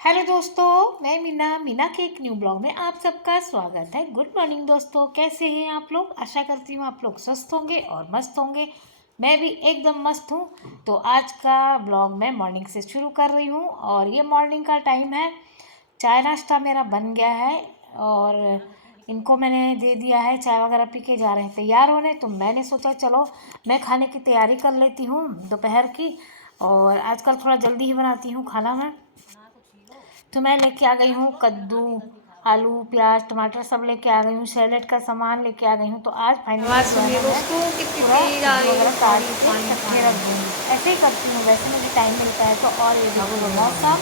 Hello दोस्तों, मैं मीना के एक न्यू ब्लॉग में आप सबका स्वागत है। गुड मॉर्निंग दोस्तों, कैसे हैं आप लोग। आशा करती हूँ आप लोग स्वस्थ होंगे और मस्त होंगे। मैं भी एकदम मस्त हूँ। तो आज का ब्लॉग मैं मॉर्निंग से शुरू कर रही हूँ और ये मॉर्निंग का टाइम है। चाय नाश्ता मेरा बन गया है और इनको मैंने दे दिया है। चाय वगैरह पी के जा रहे हैं तैयार होने। तो मैंने सोचा चलो मैं खाने की तैयारी कर लेती हूँ दोपहर की। और आजकल थोड़ा जल्दी ही बनाती हूँ खाना मैं। तो मैं लेके आ गई हूँ कद्दू, आलू, प्याज, टमाटर सब लेके आ गई हूँ। सैलेड का सामान लेके आ गई हूँ। तो आज फाइनली आवाज़ जो है सुनिए ना मैं दोस्तों, कितनी पूरा तेज आ कद्दू रही है। वगैरह काट पानी के पानी रखे रख पानी। दूँगी। ऐसे ही करती हूँ वैसे मुझे टाइम मिलता है तो। और ये अब देखिए भगवान,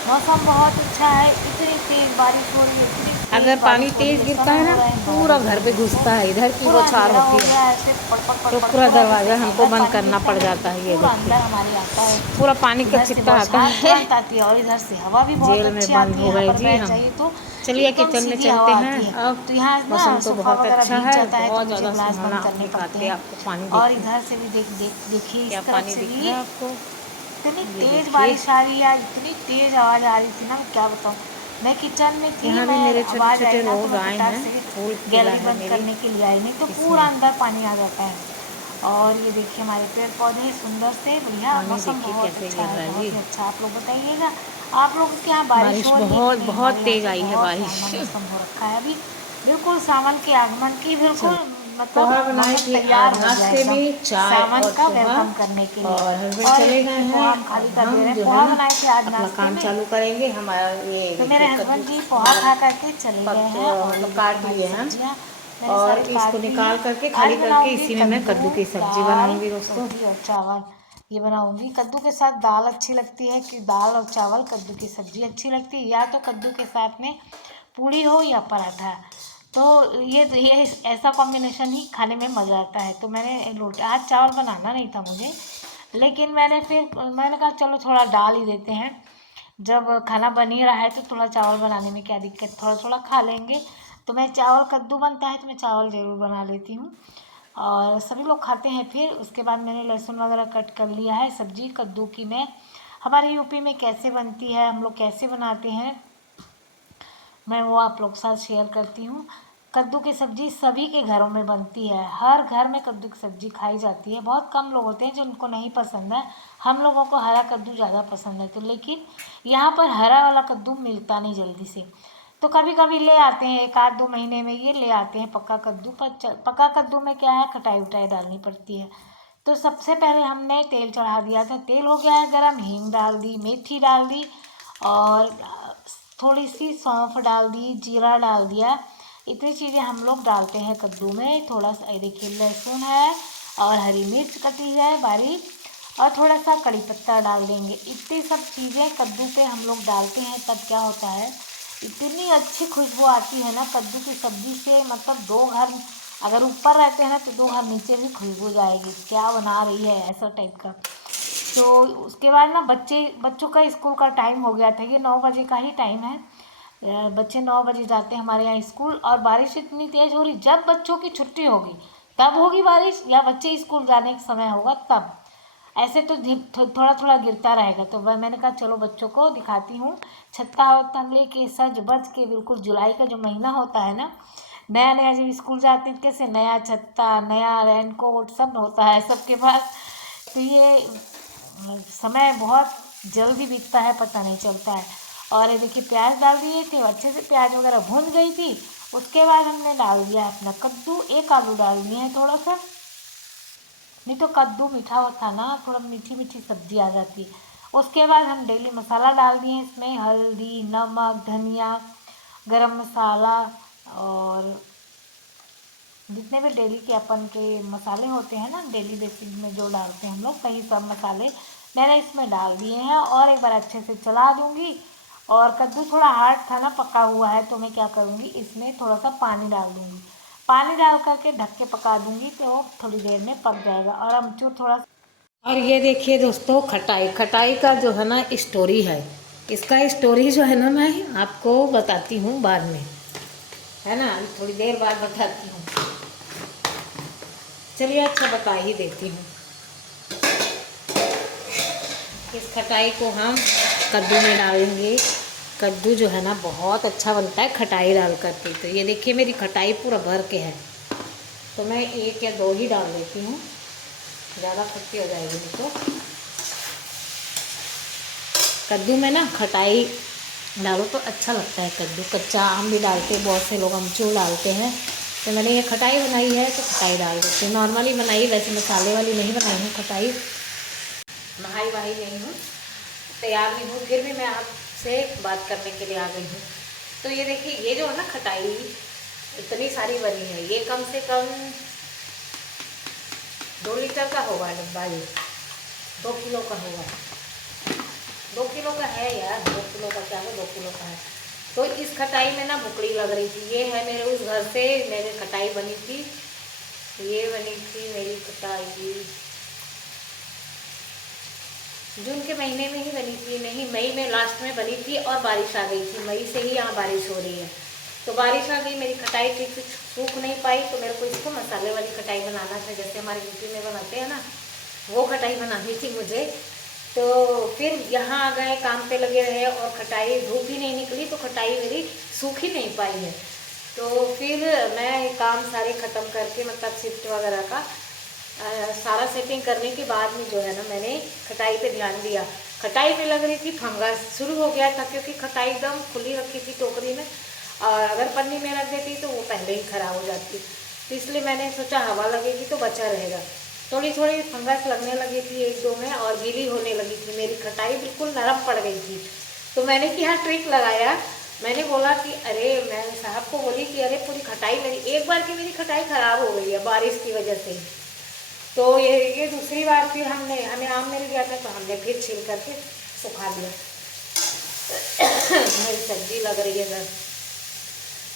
मौसम बहुत अच्छा है। इतनी तेज़ बारिश हो रही है, इतनी अगर तेज़ पानी बारिश हो रही तेज है। गिरता समय है हो ना रहा है 9 पूरा बजे घर के पे देखो। घुसता है। इधर की पूरा बौछार अंधेरा होती हो है गया है, ऐसे पड़ पड़ तो पड़ पूरा पूरा जैसे दरवाज़ा हमको अगर बंद पानी करना गिरता पड़ है ना जाता तो है। ये पूरा देखिए अंदर हमारे आता है। पूरा पानी का इधर से छिट्टा आता बौछार है। तुरंत आती है और इधर से हवा भी बहुत जेल में अच्छी बंद आती है। हो यहाँ गए पर जी बैठ हम। जाइए तो चलिए एकदम किचन में सीधी चलते हवा हैं। आती है। अब तो यहाँ ना मौसम तो सोफ़ा बहुत वगैरह अच्छा भीग है, जाता है तो बहुत मुझे ज़्यादा ग्लास सुहाना। बंद अब करने पड़ते दिखाते हैं हैं। आपको पानी। और देखिए इधर से भी देखिए क्या इस तरफ पानी से दिख भी रहा है आपको। इतनी ये तेज देखिए बारिश आ रही है। इतनी तेज आवाज़ आ रही थी ना, मैं क्या बताऊँ। मैं किचन में थी, यहाँ भी मैं मेरे छोटे आवाज़ आई छोटे ना तो रोज़ मैं आए फटाक हैं। से फूल खिला गैलरी है बंद मेरी करने के लिए आई, नहीं तो पूरा इसमें। अंदर पानी आ जाता है। और ये देखिए हमारे पेड़ पौधे सुंदर से बढ़िया। पानी मौसम देखिए बहुत कैसे अच्छा गिर है, रहा है बहुत जी। ही अच्छा। आप लोग बताइएगा आप लोगों के यहाँ बारिश बारिश हो रही है कि बहुत नहीं। बहुत हमारे यहाँ तेज तो आई है बहुत बारिश। सुहाना मौसम हो रखा है अभी। बिल्कुल सावन के आगमन की चलो, बिल्कुल पोहा मतलब बनाए मन थे तैयार आज हो गया नाश्ते एकदम में, चाय सावन और का पोहा। वेलकम करने के लिए। और हस्बैंड और ये चले गए देखिए पोहा हैं। हम खाली अब कर दे हम रहे हैं। जो है पोहा ना बनाए थे आज अपना नाश्ते काम में। चालू करेंगे। हमारा ये तो मेरे देखिए कद्दू हस्बैंड जी पोहा हमारा खा करके चले गए पक हैं। और ये मतलब देखिए काट हमारी लिए हैं। सब्जियां मैंने और सारी इसको काट ली हैं। निकाल करके आज खाली करके बनाऊंगी इसी में मैं कद्दू, कद्दू की सब्जी दाल, बनाऊंगी दोस्तों। रोटी और चावल। ये बनाऊंगी। कद्दू के साथ दाल अच्छी लगती है कि दाल और चावल, कद्दू की सब्जी अच्छी लगती है, या तो कद्दू के साथ में पूड़ी हो या पराठा। तो ये ऐसा कॉम्बिनेशन ही खाने में मज़ा आता है। तो मैंने रोटी, आज चावल बनाना नहीं था मुझे, लेकिन मैंने कहा चलो थोड़ा डाल ही देते हैं। जब खाना बन ही रहा है तो थोड़ा चावल बनाने में क्या दिक्कत, थोड़ा थोड़ा खा लेंगे। तो मैं चावल, कद्दू बनता है तो मैं चावल ज़रूर बना लेती हूँ और सभी लोग खाते हैं। फिर उसके बाद मैंने लहसुन वगैरह कट कर लिया है। सब्जी कद्दू की मैं हमारे यूपी में कैसे बनती है, हम लोग कैसे बनाते हैं, मैं वो आप लोग के साथ शेयर करती हूँ। कद्दू की सब्ज़ी सभी के घरों में बनती है। हर घर में कद्दू की सब्ज़ी खाई जाती है। बहुत कम लोग होते हैं जिनको नहीं पसंद है। हम लोगों को हरा कद्दू ज़्यादा पसंद है। तो लेकिन यहाँ पर हरा वाला कद्दू मिलता नहीं जल्दी से। तो कभी कभी ले आते हैं, 1 आध 2 महीने में ये ले आते हैं पक्का कद्दू। पर पक्का कद्दू में क्या है, खटाई उटाई डालनी पड़ती है। तो सबसे पहले हमने तेल चढ़ा दिया था। तेल हो गया है गरम, हींग डाल दी, मेथी डाल दी और थोड़ी सी सौंफ डाल दी, जीरा डाल दिया। इतनी चीज़ें हम लोग डालते हैं कद्दू में। थोड़ा सा देखिए लहसुन है और हरी मिर्च कटी है बारीक और थोड़ा सा कड़ी पत्ता डाल देंगे। इतनी सब चीज़ें कद्दू पे हम लोग डालते हैं, तब क्या होता है इतनी अच्छी खुशबू आती है ना कद्दू की सब्ज़ी से। मतलब 2 घर अगर ऊपर रहते हैं ना तो 2 घर नीचे भी खुशबू जाएगी, क्या बना रही है ऐसा टाइप का। तो उसके बाद ना बच्चों का स्कूल का टाइम हो गया था। ये 9 बजे का ही टाइम है। बच्चे 9 बजे जाते हैं हमारे यहाँ स्कूल। और बारिश इतनी तेज़ हो रही, जब बच्चों की छुट्टी होगी तब होगी बारिश, या बच्चे स्कूल जाने का समय होगा तब। ऐसे तो थोड़ा थोड़ा गिरता रहेगा। तो मैंने कहा चलो बच्चों को दिखाती हूँ। छत्ता वत्ता लेके सज बज के बिल्कुल, जुलाई का जो महीना होता है ना, नया नया जब स्कूल जाते हैं कैसे नया छत्ता, नया रेनकोट सब होता है सबके पास। तो ये समय बहुत जल्दी बीतता है, पता नहीं चलता है। और ये देखिए प्याज डाल दिए थे, अच्छे से प्याज वगैरह भून गई थी। उसके बाद हमने डाल दिया है अपना कद्दू। 1 आलू डाल दिए हैं थोड़ा सा, नहीं तो कद्दू मीठा होता ना, थोड़ा मीठी मीठी सब्जी आ जाती है। उसके बाद हम डेली मसाला डाल दिए इसमें, हल्दी, नमक, धनिया, गरम मसाला और जितने भी डेली के अपन के मसाले होते हैं ना, डेली बेसिस में जो डालते हैं हम लोग, वही सब मसाले मैंने इसमें डाल दिए हैं। और एक बार अच्छे से चला दूँगी। और कद्दू थोड़ा हार्ड था ना, पका हुआ है, तो मैं क्या करूँगी इसमें थोड़ा सा पानी डाल दूँगी। पानी डाल करके ढक के पका दूँगी तो थोड़ी देर में पक जाएगा। और अमचूर थोड़ा सा। और ये देखिए दोस्तों, खटाई खटाई का जो है ना स्टोरी है। इसका स्टोरी जो है ना मैं आपको बताती हूँ बाद में, है ना, अभी थोड़ी देर बाद बताती हूँ। चलिए अच्छा बता ही देती हूँ। इस खटाई को हम कद्दू में डालेंगे। कद्दू जो है ना बहुत अच्छा बनता है खटाई डाल करके। तो ये देखिए मेरी खटाई पूरा भर के है, तो मैं 1 या 2 ही डाल देती हूँ, ज़्यादा खट्टी हो जाएगी नहीं तो। कद्दू में ना खटाई डालो तो अच्छा लगता है। कद्दू कच्चा आम भी डालते हैं, बहुत से लोग अमचूर डालते हैं। तो मैंने ये खटाई बनाई है तो खटाई डाल देती हूँ। नॉर्मली बनाई, वैसे मसाले वाली नहीं बनाई हूँ खटाई। नहाई वहाई नहीं हूँ, तैयार नहीं हूँ, फिर भी मैं आपसे बात करने के लिए आ गई हूँ। तो ये देखिए ये जो है ना खटाई इतनी सारी बनी है, ये कम से कम 2 लीटर का होगा डब्बा, ये 2 किलो का होगा। 2 किलो का है यार, 2 किलो का क्या है, 2 किलो का है। तो इस खटाई में ना बुकड़ी लग रही थी। ये है मेरे उस घर से मेरे खटाई बनी थी, ये बनी थी मेरी खटाई जून के महीने में ही बनी थी, नहीं मई में लास्ट में बनी थी, और बारिश आ गई थी। मई से ही यहाँ बारिश हो रही है, तो बारिश आ गई, मेरी खटाई ठीक से सूख नहीं पाई। तो मेरे को इसको मसाले वाली खटाई बनाना था, जैसे हमारे यूपी में बनाते हैं ना, वो खटाई बनानी थी मुझे। तो फिर यहाँ आ गए, काम पे लगे रहे, और खटाई धूप ही नहीं निकली, तो खटाई मेरी सूख ही नहीं पाई है। तो फिर मैं काम सारे ख़त्म करके, मतलब शिफ्ट वगैरह का सारा सेटिंग करने के बाद में जो है ना मैंने खटाई पे ध्यान दिया। खटाई पे लग रही थी फंगस शुरू हो गया था, क्योंकि खटाई एकदम खुली रखी थी टोकरी में, और अगर पन्नी में रख देती तो वो पहले ही ख़राब हो जाती। तो इसलिए मैंने सोचा हवा लगेगी तो बचा रहेगा। थोड़ी थोड़ी फंगस लगने लगी थी 1-2 में, और गीली होने लगी थी, मेरी खटाई बिल्कुल नरम पड़ गई थी। तो मैंने क्या ट्रिक लगाया, मैंने बोला कि अरे, मैं साहब को बोली कि अरे पूरी खटाई मेरी, एक बार की मेरी खटाई ख़राब हो गई है बारिश की वजह से। तो ये दूसरी बार फिर हमें आम मिल गया था, तो हमने फिर छील करके सुखा दिया। मेरी सब्जी लग रही है इधर।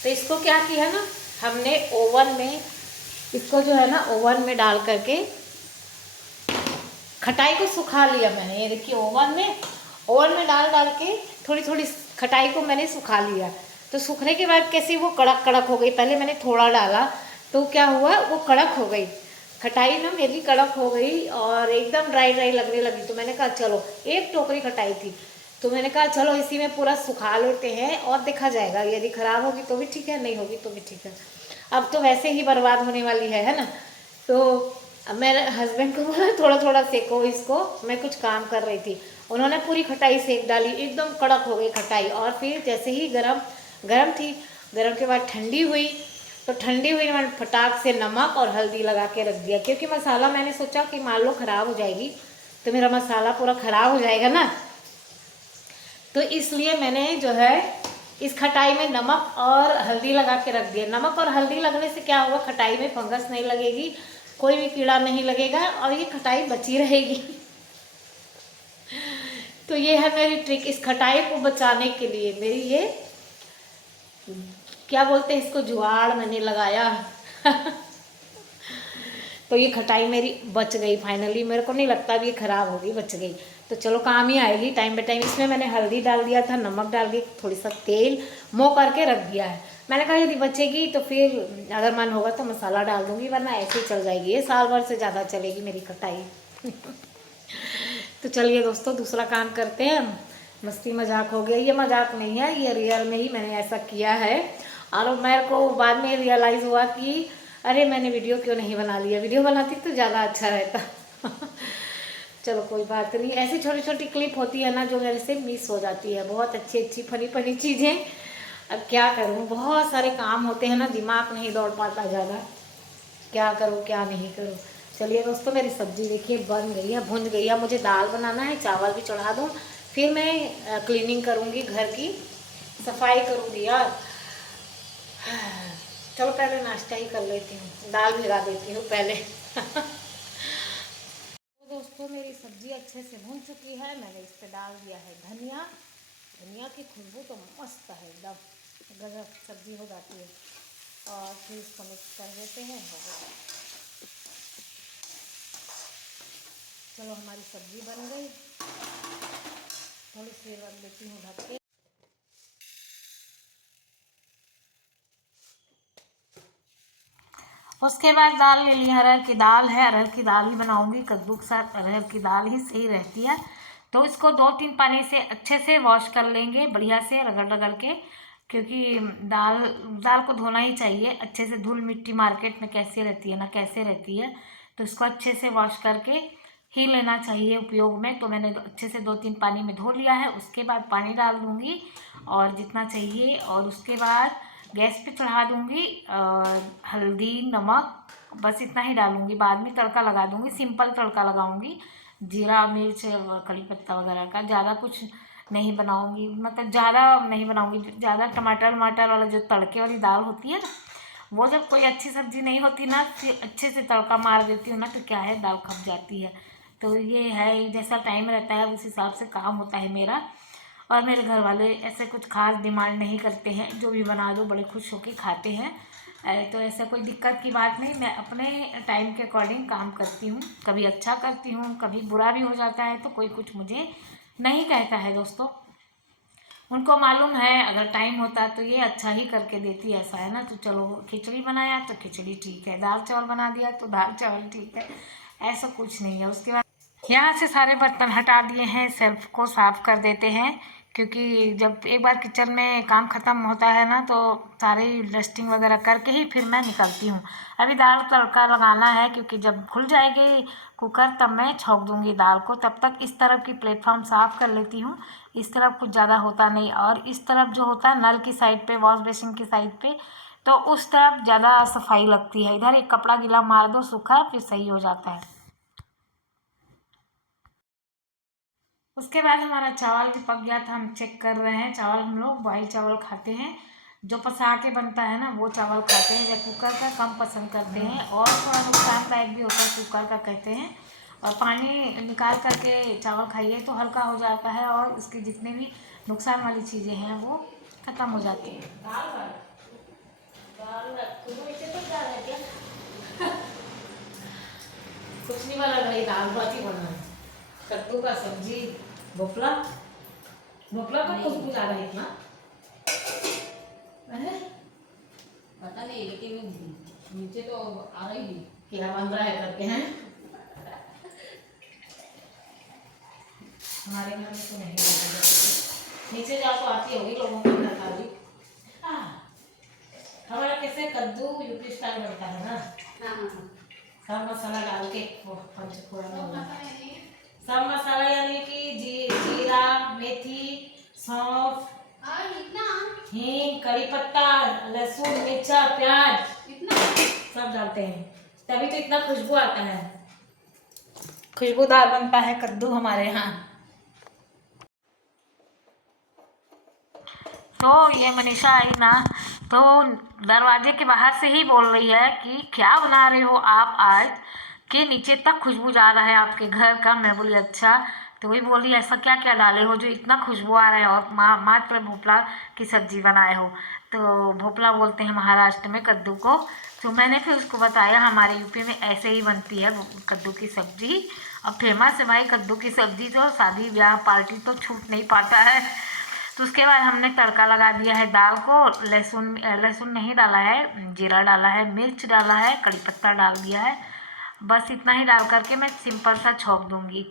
तो इसको क्या किया ना हमने, ओवन में इसको जो है ना ओवन में डाल करके खटाई को सुखा लिया मैंने। ये देखिए ओवन में डाल के थोड़ी थोड़ी खटाई को मैंने सुखा लिया। तो सूखने के बाद कैसी वो कड़क कड़क हो गई। पहले मैंने थोड़ा डाला तो क्या हुआ, वो कड़क हो गई खटाई ना, मेरी कड़क हो गई और एकदम ड्राई ड्राई लगने लगी। तो मैंने कहा चलो, 1 टोकरी खटाई थी, तो मैंने कहा चलो इसी में पूरा सुखा लेते हैं और देखा जाएगा, यदि ख़राब होगी तो भी ठीक है, नहीं होगी तो भी ठीक है। अब तो वैसे ही बर्बाद होने वाली है ना। तो अब मेरे हस्बैंड को बोला थोड़ा थोड़ा सेको इसको, मैं कुछ काम कर रही थी। उन्होंने पूरी खटाई सेक डाली, एकदम कड़क हो गई खटाई। और फिर जैसे ही गरम थी, गरम के बाद ठंडी हुई, तो ठंडी हुई मैंने फटाक से नमक और हल्दी लगा के रख दिया, क्योंकि मसाला मैंने सोचा कि मान लो ख़राब हो जाएगी तो मेरा मसाला पूरा ख़राब हो जाएगा ना। तो इसलिए मैंने जो है इस खटाई में नमक और हल्दी लगा के रख दिया। नमक और हल्दी लगने से क्या होगा, खटाई में फंगस नहीं लगेगी, कोई भी कीड़ा नहीं लगेगा, और ये खटाई बची रहेगी। तो ये है मेरी ट्रिक इस खटाई को बचाने के लिए। मेरी ये क्या बोलते हैं इसको, जुगाड़ मैंने लगाया। तो ये खटाई मेरी बच गई फाइनली। मेरे को नहीं लगता अभी ये ख़राब होगी, बच गई। तो चलो काम ही आएगी टाइम बाई टाइम। इसमें मैंने हल्दी डाल दिया था, नमक डाल के थोड़ी सा तेल मो करके रख दिया है। मैंने कहा यदि बचेगी तो फिर अगर मन होगा तो मसाला डाल दूँगी, वरना ऐसे ही चल जाएगी, ये साल भर से ज़्यादा चलेगी मेरी खटाई। तो चलिए दोस्तों, दूसरा काम करते हैं। मस्ती मजाक हो गया, ये मजाक नहीं है, ये रियल में ही मैंने ऐसा किया है। और मेरे को बाद में रियलाइज़ हुआ कि अरे मैंने वीडियो क्यों नहीं बना लिया, वीडियो बनाती तो ज़्यादा अच्छा रहता। चलो कोई बात नहीं, ऐसी छोटी छोटी क्लिप होती है ना जो मेरे से मिस हो जाती है, बहुत अच्छी अच्छी फनी फनी चीज़ें। अब क्या करूँ, बहुत सारे काम होते हैं ना, दिमाग नहीं दौड़ पाता ज़्यादा, क्या करूँ क्या नहीं करूँ। चलिए दोस्तों, मेरी सब्ज़ी देखिए बन गई है, भुन गई है। मुझे दाल बनाना है, चावल भी चढ़ा दूँ, फिर मैं क्लीनिंग करूँगी, घर की सफाई करूँगी यार। चलो पहले नाश्ता ही कर लेती हूँ, दाल भिगा देती हूँ पहले। तो दोस्तों, मेरी सब्ज़ी अच्छे से भुन चुकी है। मैंने इस पर डाल दिया है धनिया। धनिया की खुशबू तो मस्त है, एकदम गजब सब्ज़ी हो जाती है। और फिर इसको मिक्स कर देते हैं, हो गया। चलो हमारी सब्ज़ी बन गई, थोड़ी सी रख देती हूँ ढक के। उसके बाद दाल ले ली, अरहर की दाल है, अरहर की दाल ही बनाऊंगी, कद्दू के साथ अरहर की दाल ही सही रहती है। तो इसको 2-3 पानी से अच्छे से वॉश कर लेंगे, बढ़िया से रगड़ रगड़ के, क्योंकि दाल को धोना ही चाहिए अच्छे से। धूल मिट्टी मार्केट में कैसे रहती है ना, कैसे रहती है, तो इसको अच्छे से वॉश करके ही लेना चाहिए उपयोग में। तो मैंने अच्छे से 2-3 पानी में धो लिया है। उसके बाद पानी डाल दूँगी और जितना चाहिए, और उसके बाद गैस पे चढ़ा दूँगी। हल्दी, नमक, बस इतना ही डालूँगी। बाद में तड़का लगा दूँगी, सिंपल तड़का लगाऊँगी, जीरा मिर्च कड़ी पत्ता वगैरह का। ज़्यादा कुछ नहीं बनाऊँगी, मतलब ज़्यादा नहीं बनाऊँगी। ज़्यादा टमाटर वाला जो तड़के वाली दाल होती है ना, वो जब कोई अच्छी सब्ज़ी नहीं होती ना, फिर अच्छे से तड़का मार देती हूँ ना, तो क्या है, दाल खप जाती है। तो ये है, जैसा टाइम रहता है उस हिसाब से काम होता है मेरा। और मेरे घर वाले ऐसे कुछ खास डिमांड नहीं करते हैं, जो भी बना दो बड़े खुश होकर खाते हैं। तो ऐसा कोई दिक्कत की बात नहीं, मैं अपने टाइम के अकॉर्डिंग काम करती हूँ। कभी अच्छा करती हूँ, कभी बुरा भी हो जाता है, तो कोई कुछ मुझे नहीं कहता है दोस्तों। उनको मालूम है अगर टाइम होता तो ये अच्छा ही करके देती, ऐसा है ना। तो चलो, खिचड़ी बनाया तो खिचड़ी ठीक है, दाल चावल बना दिया तो दाल चावल ठीक है, ऐसा कुछ नहीं है। उसके बाद यहाँ से सारे बर्तन हटा दिए हैं, शेल्फ को साफ़ कर देते हैं, क्योंकि जब एक बार किचन में काम ख़त्म होता है ना, तो सारे डस्टिंग वगैरह करके ही फिर मैं निकलती हूँ। अभी दाल तड़का लगाना है, क्योंकि जब खुल जाएगी कुकर तब मैं छौंक दूँगी दाल को। तब तक इस तरफ की प्लेटफॉर्म साफ़ कर लेती हूँ। इस तरफ कुछ ज़्यादा होता नहीं, और इस तरफ जो होता है नल की साइड पे, वॉश बेसिन की साइड पे, तो उस तरफ ज़्यादा सफाई लगती है। इधर एक कपड़ा गीला मार दो सूखा, फिर सही हो जाता है। उसके बाद हमारा चावल भी पक गया था, हम चेक कर रहे हैं। चावल हम लोग बॉयल चावल खाते हैं, जो पसा के बनता है ना, वो चावल खाते हैं। या कुकर का कम पसंद करते हैं, और थोड़ा नुकसानदायक भी होता है कुकर का, कहते हैं। और पानी निकाल करके चावल खाइए तो हल्का हो जाता है, और उसके जितने भी नुकसान वाली चीज़ें हैं वो ख़त्म हो जाती हैं। कुछ नहीं बना भाई, दाल भात ही बना है। कद्दू का सब्जी, भोपला का खुशबू जा रहा है इतना, पता नहीं, लेकिन नीचे तो आ रही है। क्या बन रहा है करके हैं। हमारे घर में तो नहीं बनता, नीचे जाओ तो आती होगी लोगों के घर का भी। हमारा कैसे कद्दू यूपी स्टाइल बनता है ना। सब मसाला डाल के पंचफोड़न में, सब मसाला यानी कि जीरा, मेथी, सौंफ, हींग, कड़ी पत्ता, लहसुन, मिर्चा, प्याज, सब डालते हैं, तभी तो इतना खुशबू आता है। खुशबूदार बनता है कद्दू हमारे यहाँ। तो ये मनीषा आई ना, तो दरवाजे के बाहर से ही बोल रही है कि क्या बना रहे हो आप आज, कि नीचे तक खुशबू जा रहा है आपके घर का। मैं बोली अच्छा। तो वही बोली ऐसा क्या क्या डाले हो जो इतना खुशबू आ रहा है, और मात्र भोपला की सब्ज़ी बनाए हो। तो भोपला बोलते हैं महाराष्ट्र में कद्दू को। तो मैंने फिर उसको बताया हमारे यूपी में ऐसे ही बनती है कद्दू की सब्ज़ी। अब फेमस है भाई कद्दू की सब्ज़ी, तो शादी ब्याह पार्टी तो छूट नहीं पाता है। तो उसके बाद हमने तड़का लगा दिया है दाल को। लहसुन नहीं डाला है, जीरा डाला है, मिर्च डाला है, कड़ी पत्ता डाल दिया है। बस इतना ही डाल करके मैं सिंपल सा छौंक दूँगी।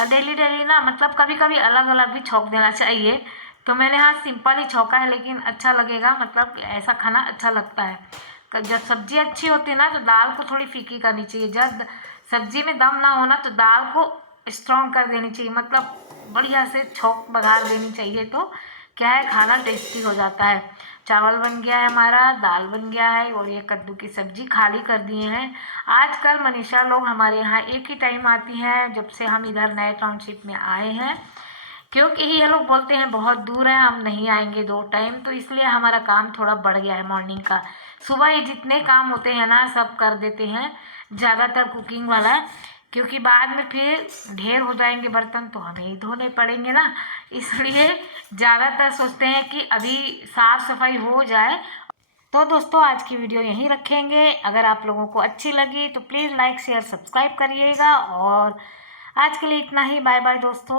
डेली ना, मतलब कभी कभी अलग अलग भी छौंक देना चाहिए। तो मैंने हाँ सिंपल ही छौंका है, लेकिन अच्छा लगेगा, मतलब ऐसा खाना अच्छा लगता है। जब सब्ज़ी अच्छी होती है ना, तो दाल को थोड़ी फीकी करनी चाहिए। जब सब्ज़ी में दम ना होना, तो दाल को स्ट्रॉन्ग कर देनी चाहिए, मतलब बढ़िया से छौंक बघार देनी चाहिए। तो क्या है, खाना टेस्टी हो जाता है। चावल बन गया है हमारा, दाल बन गया है, और ये कद्दू की सब्ज़ी खाली कर दिए हैं। आजकल मनीषा लोग हमारे यहाँ एक ही टाइम आती हैं, जब से हम इधर नए टाउनशिप में आए हैं, क्योंकि ये लोग बोलते हैं बहुत दूर है, हम नहीं आएंगे 2 टाइम। तो इसलिए हमारा काम थोड़ा बढ़ गया है मॉर्निंग का। सुबह ही जितने काम होते हैं ना, सब कर देते हैं, ज़्यादातर कुकिंग वाला, क्योंकि बाद में फिर ढेर हो जाएंगे बर्तन, तो हमें ही धोने पड़ेंगे ना। इसलिए ज़्यादातर सोचते हैं कि अभी साफ़ सफाई हो जाए। तो दोस्तों आज की वीडियो यहीं रखेंगे। अगर आप लोगों को अच्छी लगी तो प्लीज़ लाइक शेयर सब्सक्राइब करिएगा। और आज के लिए इतना ही। बाय बाय दोस्तों।